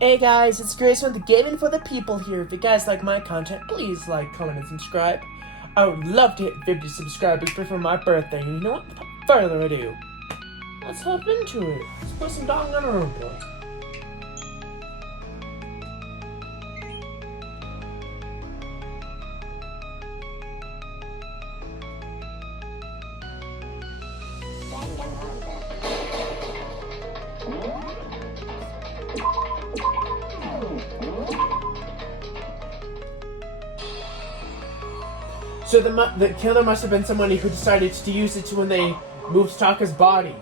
Hey guys, it's Grace from the Gaming for the People here. If you guys like my content, please like, comment, and subscribe. I would love to hit 50 subscribers before my birthday. And you know what? Without further ado, let's hop into it. Let's put some dong on a robot. So the killer must have been someone who decided to use it when they moved Taka's body.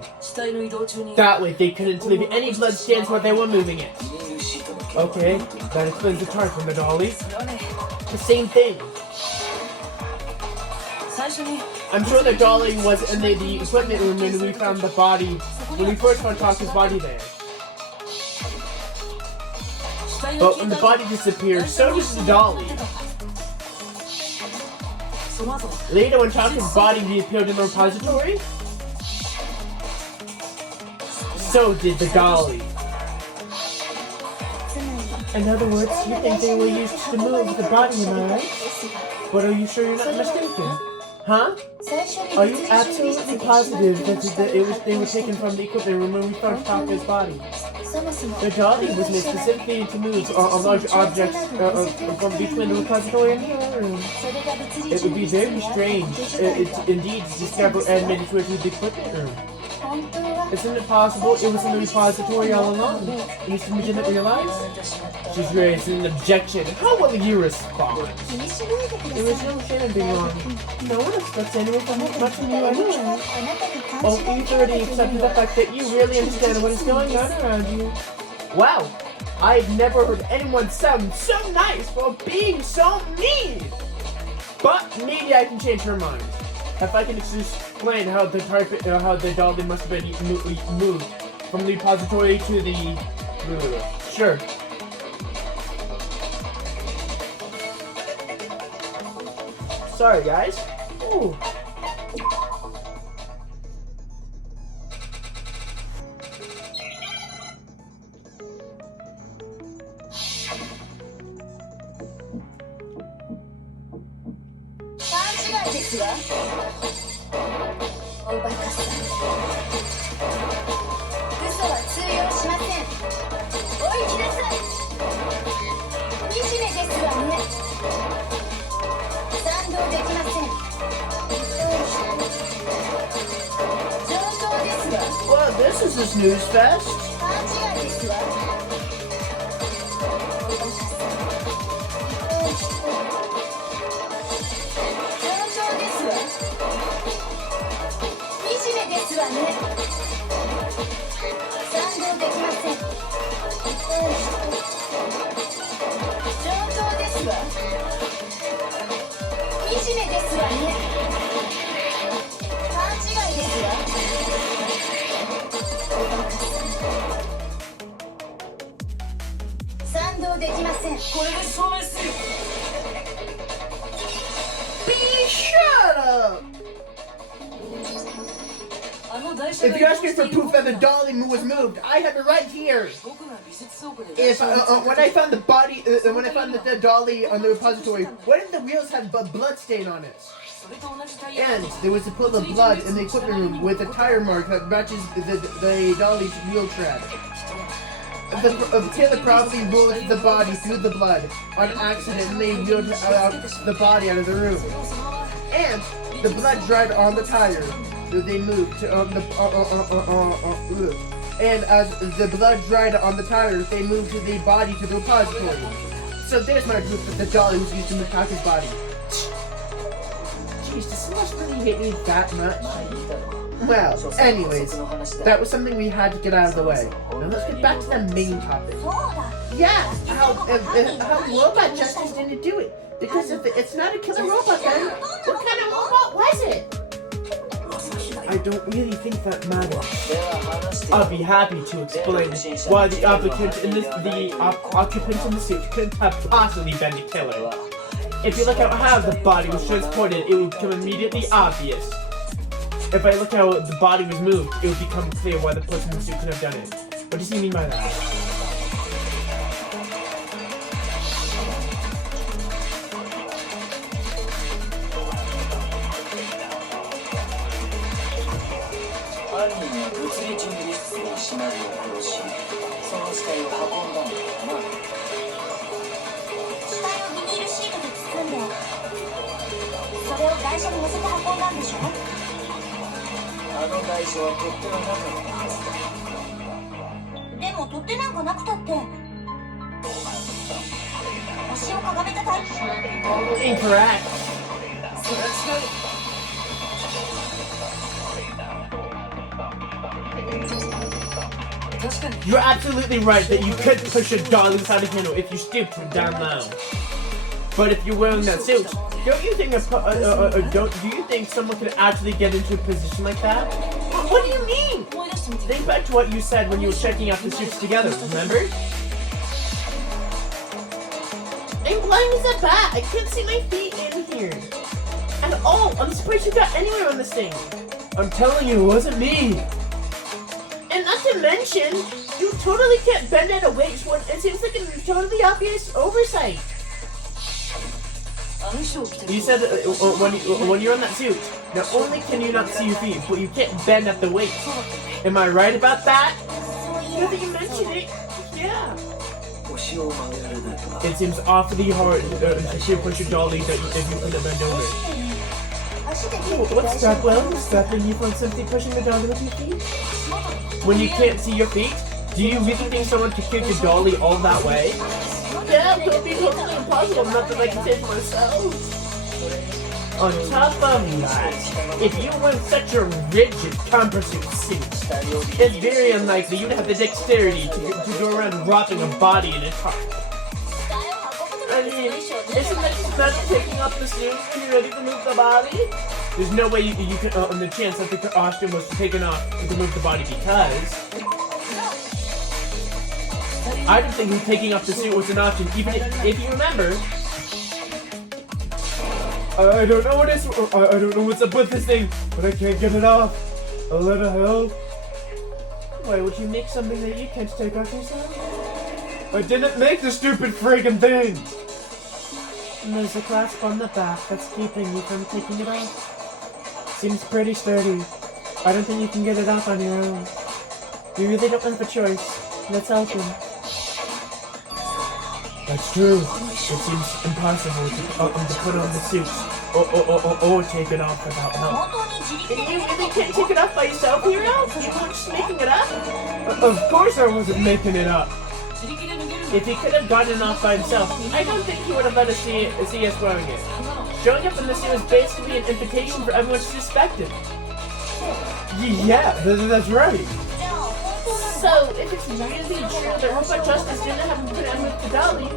That way they couldn't leave any blood stains while they were moving it. Okay, that explains the tarp from the dolly. The same thing. I'm sure the dolly was in the equipment room when we found the body, when we first found Taka's body there. But when the body disappeared, so does the dolly. Later, when Taka's body reappeared in the repository, so did the dolly. In other words, you think they were used to move the body, am I right? But are you sure you're not mistaken? Huh? Are you absolutely positive that they were taken from the equipment room when we found Taka's body? The dolly was made specifically to move large objects from between the repository and the room. It would be very strange, indeed, to discover and made its way through the equipment room. Isn't it possible it was in the repository all along? You didn't realize? She's raising an objection. How will you respond? There was no shame being wrong. No one expects anyone from much from you anyway. Oh, you've already accepted the fact that you really understand what is going on around you. Wow, I've never heard anyone sound so nice while being so mean. But maybe I can change her mind. If I can explain how the dolly must have been moved from the repository to the... Sure. Sorry, guys. Ooh. Well, this is a snooze fest. Shut up! If you ask me for proof that the dolly was moved, I have it right here. If when I found the body, when I found the dolly on the repository, why did the wheels have a blood stain on it? And there was a pool of blood in the equipment room with a tire mark that matches the dolly's wheel tread. The killer probably rolled the body through the blood on accident and they wheeled the body out of the room. And the blood dried on the tire. They moved to and as the blood dried on the tires, they moved the body to the repository. So there's my proof that the dolly was used to move Taka's body. Jeez, does someone really hate me that much? Well, anyways, that was something we had to get out of the way. Now let's get back to the main topic. Yeah, how robot justice didn't do it. Because if it's not a killer robot, then what kind of robot was it? I don't really think that matters. I'll be happy to explain why the occupants in the suit couldn't have possibly been the killer. If you look at how the body was transported, it would become immediately obvious. If I look how the body was moved, it would become clear why the person in the suit could have done it. What does he mean by that? ビニールシートで包んで、それを台車に乗せて運んだんでしょ。あの台車は取っ手がなかった。でも取っ手なんかなくたって腰をかがめたタイプ。 Incorrect. You're absolutely right that you could push a doll inside a handle if you stooped down low. But if you're wearing that suit, don't you think do you think someone could actually get into a position like that? What do you mean? Think back to what you said when you were checking out the suits together, remember? I'm blind as a bat. I can't see my feet in here at all. I'm surprised you got anywhere on this thing. I'm telling you, it wasn't me. And not to mention, you totally can't bend at a waist. It seems like a totally obvious oversight. You said when you're on that suit, not only can you not see your feet, but you can't bend at the waist. Am I right about that? Now that you mention it, yeah. It seems awfully hard to push a dolly that if you couldn't bend over. What's Stockwell? Stopping you from simply pushing the dolly with your feet? When you can't see your feet? Do you really think someone could kick a dolly all that way? Yeah, it could be totally impossible, not that I can say for myself. On top of that, if you wear such a rigid composite suit, it's very unlikely you'd have the dexterity to go around dropping a body in a car. I mean, isn't that just better taking off the suit to be ready to move the body? There's no way you could, on the chance that the costume was taken off to move the body because I didn't think taking off the suit was an option, even if you remember. I don't know what's up with this thing, but I can't get it off. A little help. Why would you make something that you can't take off yourself? I didn't make the stupid friggin' thing! And there's a clasp on the back that's keeping you from taking it off. Seems pretty sturdy. I don't think you can get it off on your own. You really don't have a choice. Let's help him. That's true. It seems impossible to put on the suit or take it off without help. And you really can't take it off by yourself, Hero? You weren't just making it up? Of course I wasn't making it up. If he could have gotten it off by himself, I don't think he would have let us see us wearing it. Showing up in the suit was basically an invitation for everyone to suspect it. Yeah, that's right. So, if it's really true that Robot Justice didn't have him put it with the dolly,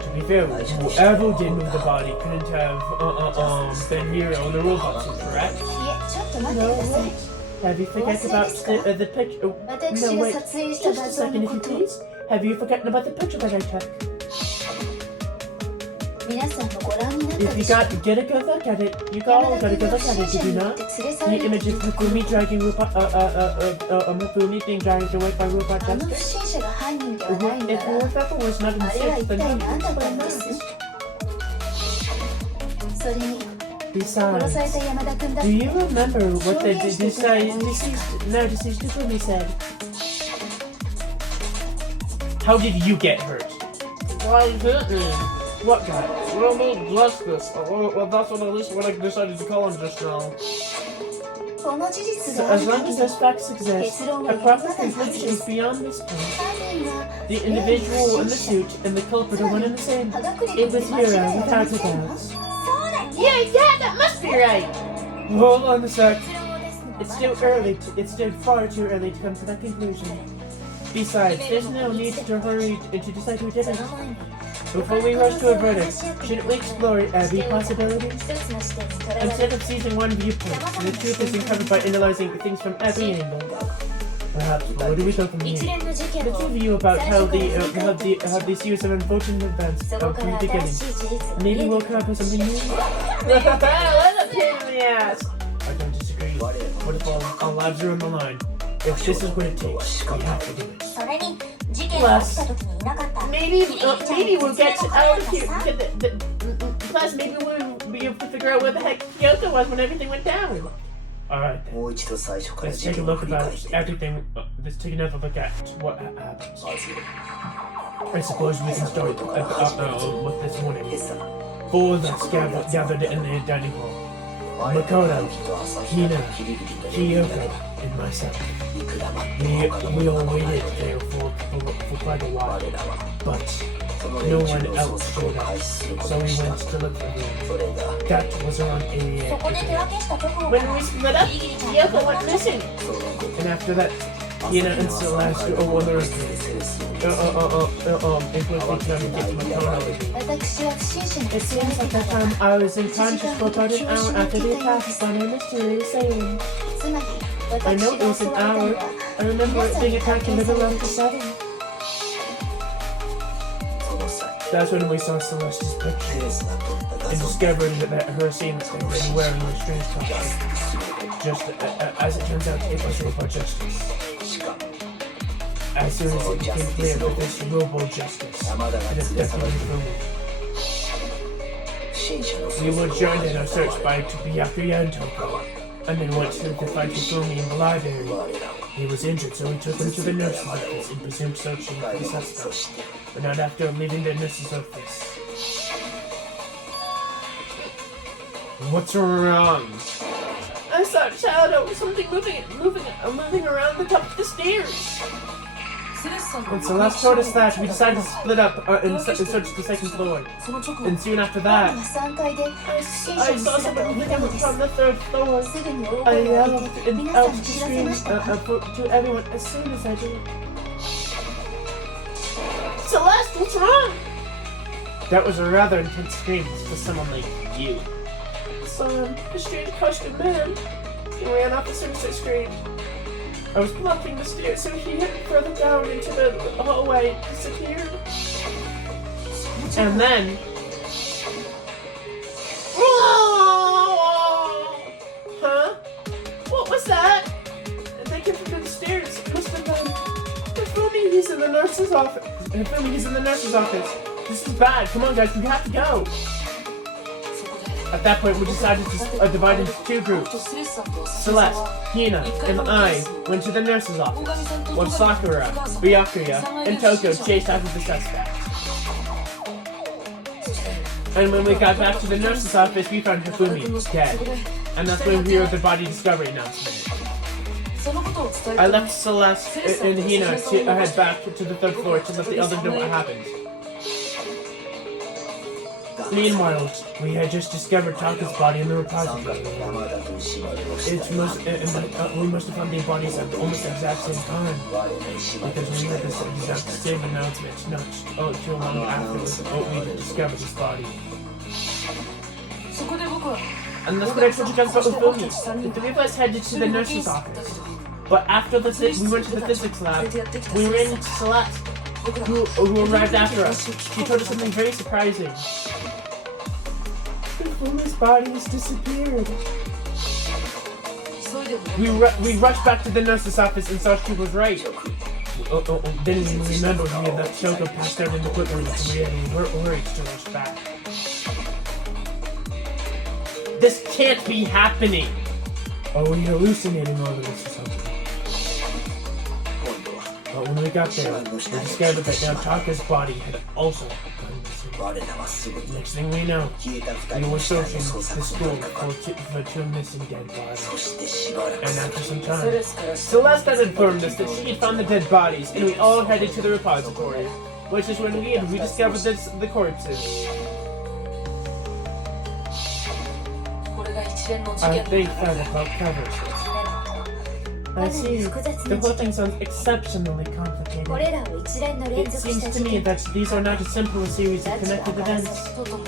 to be fair, whoever did move the body couldn't have been Hero in the robot suit, correct? No, wait. Have you forgotten about the picture? Oh, no, wait. Just a second, if you please. Have you forgotten about the picture that I took? If you get a good look at it, you all got a good look at it, did you not? The image of Hifumi dragging Hifumi being dragged away by Robot Justice? If whoever was not in the suit, then who Besides, do you remember what the deceased Hifumi said? How did you get hurt? Why hit me? What guy? Well, no justice. Well, that's what at least what I decided to call him just now. So as long as those facts exist, a proper conclusion is beyond this point. The individual in the suit and the culprit are one and the same. It was Hero without a doubt. Yeah, that must be right! Hold on a sec. It's still far too early to come to that conclusion. Besides, there's no need to hurry to decide who did it. Before we rush to a verdict, shouldn't we explore every possibility? Instead of seizing one viewpoint, the truth is uncovered by analyzing things from every angle. Perhaps, where do we go from here? Let's review about how the series of unfortunate events from the beginning. Maybe we'll come up with something new? What a pain in the ass! I don't disagree. What if all lives are on the line? If this is what it takes, we have to do it. Plus, maybe we'll get out of here. Plus, maybe we'll be able to figure out where the heck Kyoto was when everything went down. Alright then. もう一度最初から Let's 事 take a 件を look 振り about 返ってみる。 everything. Let's take another look at what happens. まず I suppose we can start with this morning. 今朝 Four of us gathered in the dining hall. 我ら Makoto, 直樹と朝日 Hina, キリリリで Kyoko, and myself. いくら待って We, も他の we 者 all は waited 現れ there for quite a 我 while, らは but その no 連 one 中の捜 else 索を showed 開 up. 始するこ So と we にした went to look for them. それが That was around 8 a.m. そこで手分けした直後 When we split up, Kyoko went missing. その後 And after that, Hina and Celeste, oh, well, the rest of セレスを including trying to get Makoto. 私は不審者に It seems like that time I was unconscious for about an hour after the attack by my mysterious alien. つまり I 私 know it が was 襲 an われたの hour. は I remember 皆 it さん being に attacked 発 in 見 the さ middle れ of た the シャ sun. ドウ その際 That's when we saw Celeste's セ picture レスが撮った画 and 像 discovered that her scene was wearing a strange ジャ costume. スティスを Just as it turns out, it was robot justice. しかも As soon as it became clear that this robot justice, 山田が it 連 is れ去ら definitely れ Fumi. 不審者の We 捜 were 索を joined in our 始 search め by Byakuya and Toko, and then went to fight Fumi in the library. 我らは He was injured, so we took him to the nurse's office and presumed searching for 外 the 部そ suspect. して But not after leaving the nurse's office. What's wrong? I saw a shadow, something moving around the top of the stairs. When Celeste told us that, we decided to split up and search the second floor. And soon after 今 that, は3階で不審者 I に saw 姿を someone 見 moving たのです from the third floor. すぐに大 I 声を yelled 上げて and 皆さ out んに to 知らせ scream ましたか to everyone as soon as I did. Celeste, what's wrong? That was a rather intense scream for someone like you. Son, a strange costumed man. He ran off as soon as I screamed. I was blocking the stairs, so he hid further down into the hallway and disappeared. And then... Huh? What was that? They came through the stairs. It must have been... Fumi, he's in the nurse's office. Fumi, he's in the nurse's office. This is bad. Come on, guys, we have to go. At that point, we decided to divide into two groups. Celeste, Hina, and I went to the nurse's office, while Sakura, Byakuya, and Toko chased after the suspect. And when we got back to the nurse's office, we found Hifumi dead. And that's when we heard the body discovery announcement. I left Celeste and Hina to head back to the third floor to let the others know what happened. Meanwhile, we had just discovered Taka's body in the repository. 山田と石丸を死 It's must, we must have found their bodies at almost the exact same time. 我ら石丸 Because を we 死 had 体 this を exact same announcement not too long afterwards. We discovered his body. And that's what I told you guys about Ufumi. The three of us headed to the nurse's office. But after we went to the physics lab, we ran into Celeste, who arrived after us. She told us something very surprising. Ufumi's body has disappeared. We rushed back to the nurse's office and saw she was right. Then we remembered we had left Shoko passed out in the equipment room, so we had hurried to rush back. This can't be happening! Are we hallucinating all of this or something? 今度は But when we got there, we discovered that now Taka's body had also gone missing. 我らはすぐに Next thing we know, 消えた we 二人 were の死体 searching の捜 the 索 school に取り掛か for る two missing dead bodies. そしてしばらく And す after る some time, Celeste had informed us that she had found the dead bodies, and we all headed to the repository, which is when we had rediscovered the corpses. I think that about covers it. I see. The whole thing sounds exceptionally こ complicated. れらを一連の連 It 続し seems た to 事 me 件 that these are not a simple series of たちは connected から events. 先ととも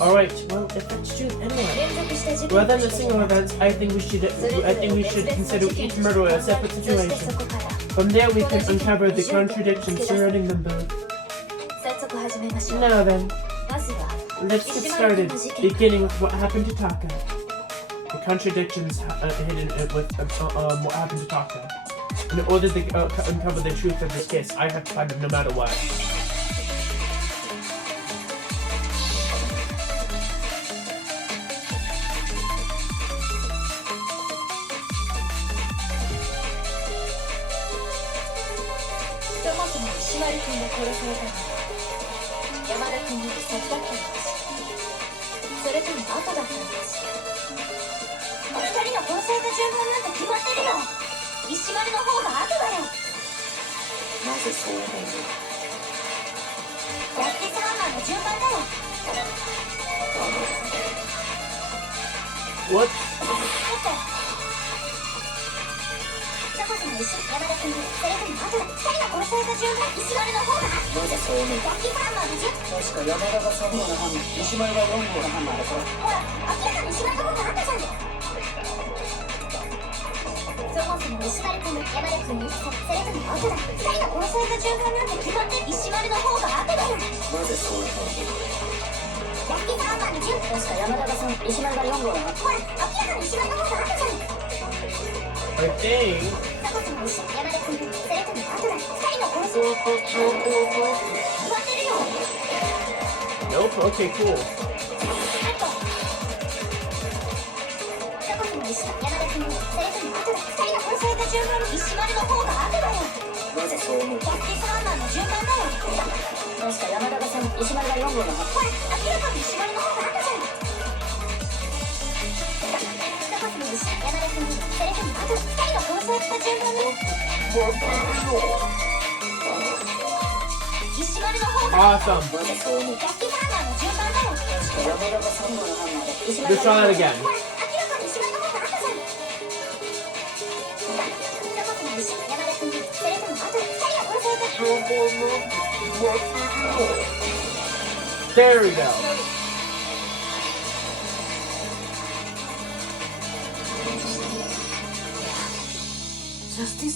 Alright, well, if that's true anyway. 連続した事件 Rather と than して single events, I think we should consider each murder a separate そして situation. そこから From there, we can uncover the contradictions surrounding them both. 早速始めましょう Now then, まずは let's get started, beginning with what happened to Taka. The contradictions hidden with what happened to Taka. In order to uncover the truth of this case, I have to find them no matter what. 丸君が殺されたのは山田君より先だったのかしら。それとも後だったのかしら。お二人の殺された順番なんて決まってるよ。石丸の方が後だよ。なぜそう思う？ダッキスハンマーの順番だよ。What? だってザコスの石山田君にそれとも後だ。二人が殺された順番石丸の方が。なぜそう思う？ダッキスハンマーの順。確か山田が3号のハンマー、石丸が4号のハンマーだぞ。ほら明らかに石丸の方が後じゃん。そもそも石丸君が山田君にそれとも後だ。二人が殺された順番なんて決まってる。石丸の方が後だよ。なぜそう思う？ダッキスハンマーの順。確か山田が3、石丸が4号だな。ほら明らかに石丸の方が後じゃん。I think. ザコスの石山田君それとも後だ。二人が殺された決まってるよ。 Nope. Okay, cool. あとザコスの石山田君それとも後だ。二人が殺された順番石丸の方が後だよ。なぜそう思う？ダッキスハンマーの順番だよ。確か山田が3、石丸が4号だな。ほら明らかに石丸の方が後じゃん。ザコスの石山田君それとも後だ。二人が殺された順番石丸の方が Awesome. なぜそう思う？ダッキスハンマーの順番だよ。山田が3号のハンマーで、石丸 Let's が try that 4号 again. ほら明らかに石丸の方が後じゃん。ザコスの石山田君それとも後だ。二人が殺された There we go.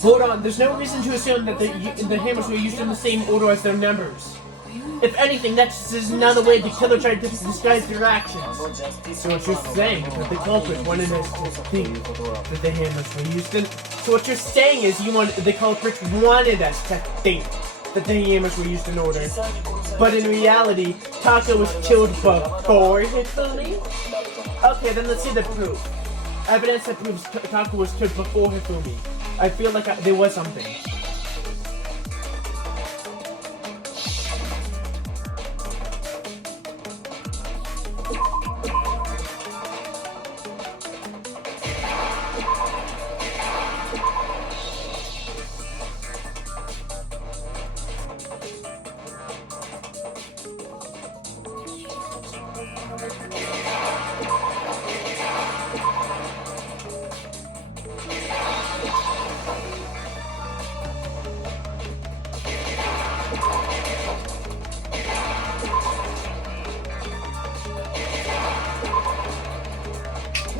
Hold on, there's no reason to assume that the hammers were used in the same order as their numbers. If anything, that's just another way the killer tried to disguise their actions. So what you're saying is that the culprit wanted us to think that the hammers were used in... So what you're saying is the culprit wanted us to think that the hammers were used in order. But in reality, Taka was killed before Hifumi? Okay, then let's see the proof. Evidence that proves Taka was killed before Hifumi. I feel like there was something.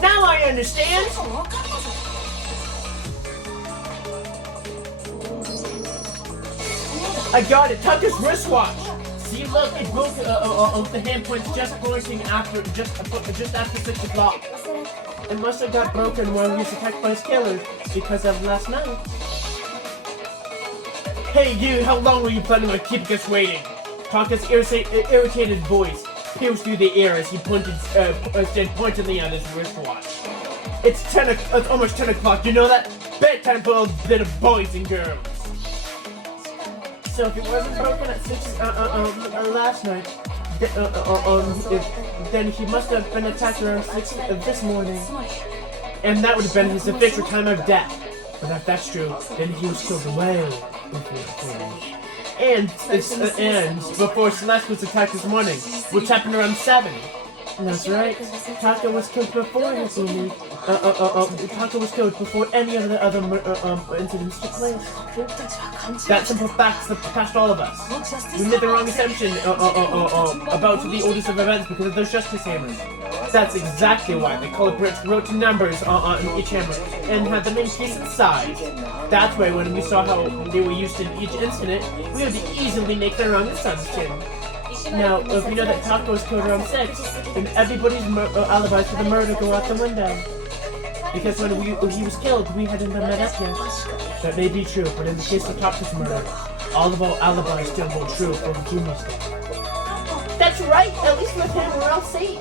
Now I understand! I got it! Tucker's wristwatch! See, look, it broke the hand points just pointing after, just after 6 o'clock. It must have got broken while he was attacked by his killer because of last night. Hey, you, how long were you planning on keeping us waiting? Tucker's irritated voice pierced through the air as he pointed pointedly at his wristwatch. It's almost 10 o'clock, you know that? Bedtime for a bit of boys and girls. So if it wasn't broken at 6 last night, then he must have been attacked around 6 this morning. And that would have been his official time of death. But if that's true, then he was killed way before. And before Celeste was attacked this morning, which happened around 7. That's right. Taka was killed before Hifumi. Taka was killed before any of the other incidents took place. That simple fact surpassed all of us. We made the wrong assumption about the orders of events because of those justice hammers. That's exactly why the culprits wrote numbers on each hammer and had the main piece inside. That's why when we saw how they were used in each incident, we would easily make the wrong assumption. Now, if we know that Taka was killed around 6, then everybody's alibis for the murder go out the window. Because when he was killed, we hadn't been met up yet. That may be true, but in the case of Taka's murder, all of our alibis still hold true for Hifumi's death. That's right! At least with him, we're all safe!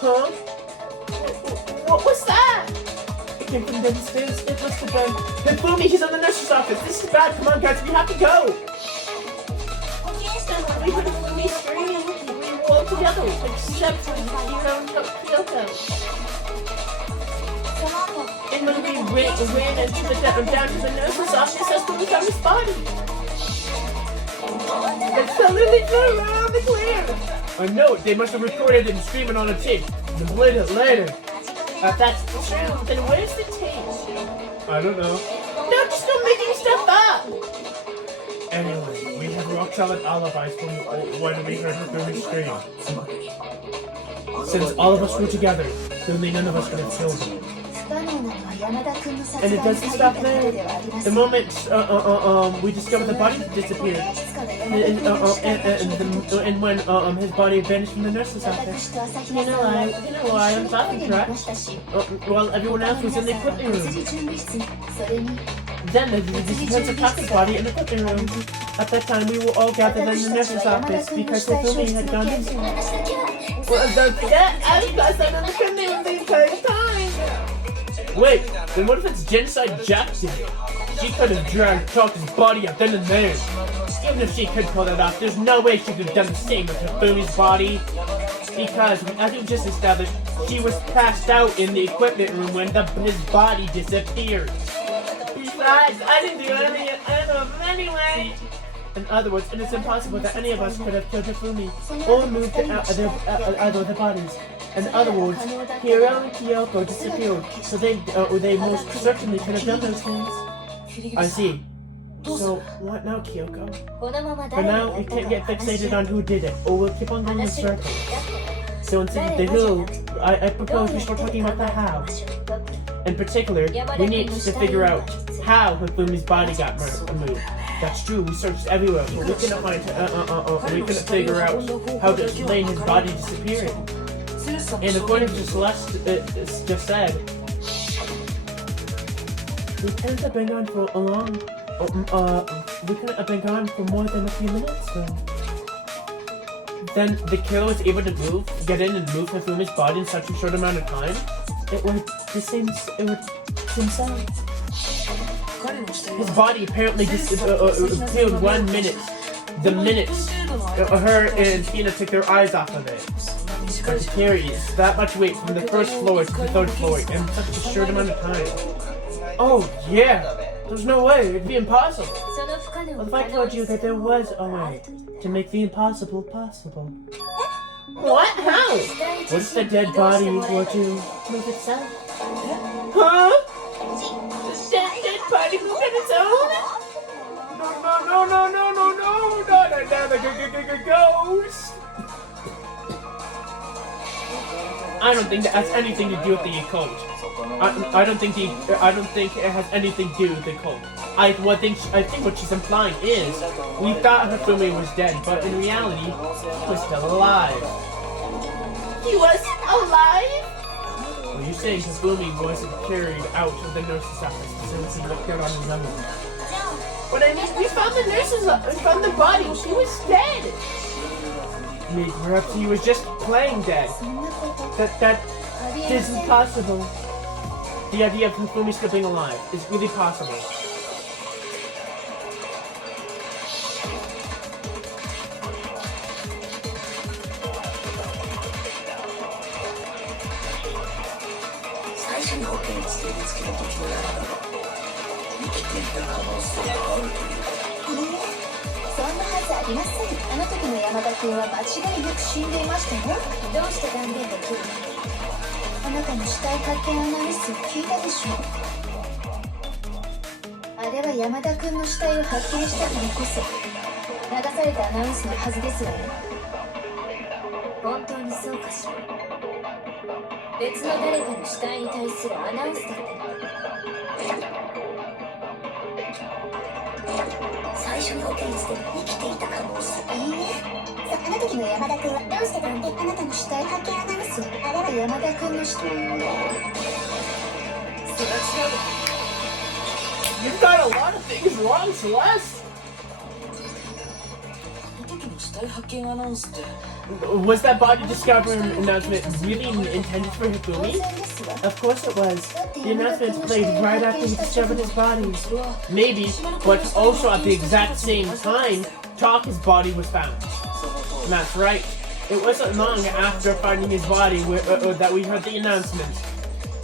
Huh? What was that? came from downstairs. It must have been. Hifumi, he's in the nurse's office. This is bad. Come on, guys, we have to go. We heard Hifumi screaming. We were all together, except Hiro and Kyoko. And when we ran down to the nurse's office, that's when we found his body. It's suddenly flew around the clear. I know it. They must have recorded him screaming on a tape and played it later. If that's true, then where's the tape? I don't know. No, just go making stuff up. Anyway, we have rock-solid alibis from when we heard Hifumi scream. Since all of us were together, only none of us could have killed him. And it doesn't stop there. The moment we discovered the body disappeared, and when his body vanished from the nurse's office, you know why I'm talking, correct? While everyone else was in the equipment room. Then the disappearance of Taka's body in the equipment room. At that time, we were all gathered in the nurse's office because Hifumi had gone in. Well, that alibis are in the equipment room the entire time. Wait, then what if it's Genocide Jackson? She could have dragged Taka's body up then and there. Even if she could pull that off, there's no way she could have done the same with Hifumi's body. Because, as we just established, she was passed out in the equipment room when his body disappeared. Besides, I didn't do anything anyway. In other words, it is impossible that any of us could have killed Hifumi or moved either of the bodies. In other words, Hiro and Kyoko disappeared, so they most certainly could have done those things. I see. So, what now, Kyoko? For now, we can't get fixated on who did it, or we'll keep on going in circles. So instead of the who, I propose we start talking about the how. In particular, we need to figure out how Hifumi's body got moved. That's true, we searched everywhere, but we couldn't find, we couldn't figure out how to explain his body disappearing. And according to Celeste just said, we couldn't have been gone for a long, we couldn't have been gone for more than a few minutes then. Then the killer was able to get in and move Hifumi's body in such a short amount of time? It would seem so. His body apparently disappeared 1 minute. The minute her and Tina took their eyes off of it. But to carry that much weight from the first floor to the third floor in such a short amount of time. Oh yeah, there's no way, it'd be impossible. Well, if I told you that there was a way to make the impossible possible. What? How? What if the dead body were to move itself? Huh? The dead body move on its own? No, not another ghost. I don't think that has anything to do with the occult. I don't think it has anything to do with the occult. I think what she's implying is we thought Hifumi was dead, but in reality, he was still alive. He was alive? Well, you're saying Hifumi wasn't carried out of the nurse's office since he appeared on his own. But I mean, we found the body. She was dead. Maybe perhaps he was just playing dead. That isn't possible. The idea of Hifumi still being alive is really possible. You've got a lot of things wrong, Celeste. 体発見アナウンスって Was that body discovery announcement really intended for Hifumi? 当然ですわ Of course it was. The announcement played right after he discovered his body. Maybe, but also at the exact same time, Taka's body was found. その通 And that's right. It wasn't long after finding his body that we heard the announcement.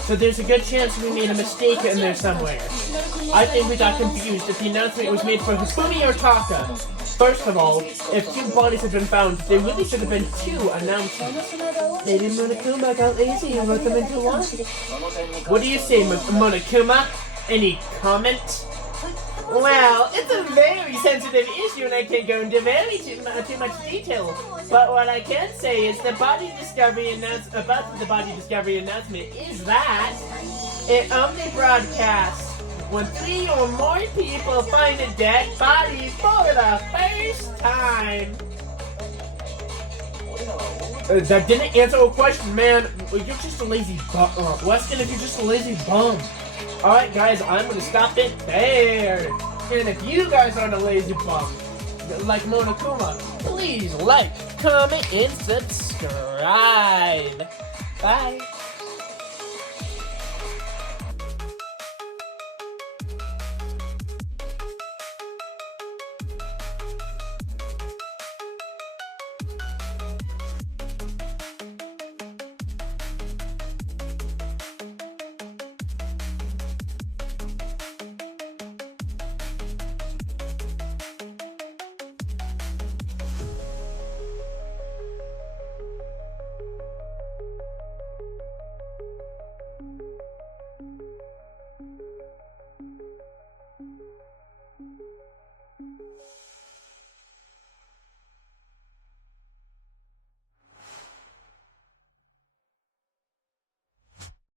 So there's a good chance we made a mistake in there somewhere. I think we got confused if the announcement was made for Hifumi or Taka. First of all, if 2 bodies had been found, there really should have been 2 announcements. Maybe Monokuma got lazy and wrote them into one? りその点に関 What do you say, Monokuma? Any comment? Well, it's a very sensitive issue and I can't go into too much detail. But what I can say is the body discovery announcement is that it only broadcasts when 3 or more people find a dead body for the first time. 俺らは大 That didn't answer a question, man. You're just a lazy bum. Weston, if you're just a lazy bum. Alright, guys, I'm gonna stop it there. And if you guys aren't a lazy bum, like Monokuma, please like, comment, and subscribe. Bye.